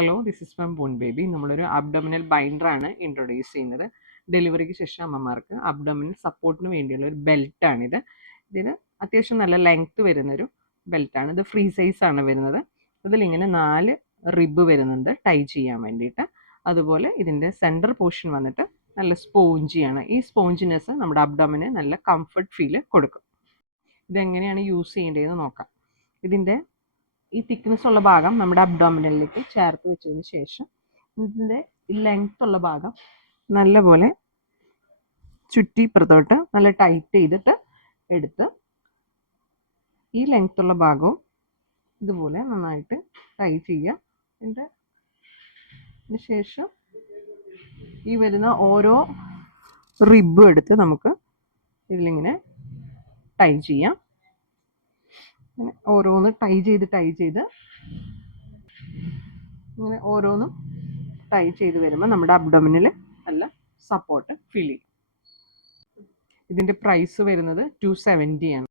Hello, this is from bone baby. നമ്മളൊരു abdominal ബൈൻഡറാണ് introduce ചെയ്യുന്നത്. ഡെലിവറിക്ക് ശേഷം അമ്മമാർക്ക് അബ്ഡോമിനൽ സപ്പോർട്ടിന് വേണ്ടിയുള്ള ഒരു ബെൽറ്റാണിത്. ഇതിന് അത്യാവശ്യം നല്ല ലെങ്ത്ത് വരുന്നൊരു ബെൽറ്റാണ്. ഇത് ഫ്രീ സൈസാണ് വരുന്നത്. ഇതിലിങ്ങനെ 4 റിബ് വരുന്നുണ്ട് ടൈ ചെയ്യാൻ വേണ്ടിയിട്ട്. അതുപോലെ ഇതിൻ്റെ സെൻറ്റർ പോർഷൻ വന്നിട്ട് നല്ല സ്പോഞ്ചിയാണ്. ഈ സ്പോഞ്ചിനെസ് നമ്മുടെ അബ്ഡോമിന് നല്ല കംഫർട്ട് ഫീല് കൊടുക്കും. ഇതെങ്ങനെയാണ് യൂസ് ചെയ്യേണ്ടതെന്ന് നോക്കാം. ഇതിൻ്റെ ഈ തിക്നെസ് ഉള്ള ഭാഗം നമ്മുടെ അബ്ഡോമിനലിലേക്ക് ചേർത്ത് വെച്ചതിന് ശേഷം ഇതിൻ്റെ ലെങ്ത് ഉള്ള ഭാഗം നല്ലപോലെ ചുറ്റി പുറത്തോട്ട് നല്ല ടൈറ്റ് ചെയ്തിട്ട് എടുത്ത് ഈ ലെങ്ത് ഉള്ള ഭാഗവും ഇതുപോലെ നന്നായിട്ട് ടൈ ചെയ്യുക. അതിന് ശേഷം ഈ വരുന്ന ഓരോ റിബും എടുത്ത് നമുക്ക് ഇതിലിങ്ങനെ ടൈ ചെയ്യാം. ഇങ്ങനെ ഓരോന്ന് ടൈ ചെയ്ത് ഇങ്ങനെ ഓരോന്നും ടൈ ചെയ്ത് വരുമ്പോൾ നമ്മുടെ അബ്ഡോമിനിൽ നല്ല സപ്പോർട്ട് ഫീൽ ചെയ്യും. ഇതിൻ്റെ പ്രൈസ് വരുന്നത് 270 ആണ്.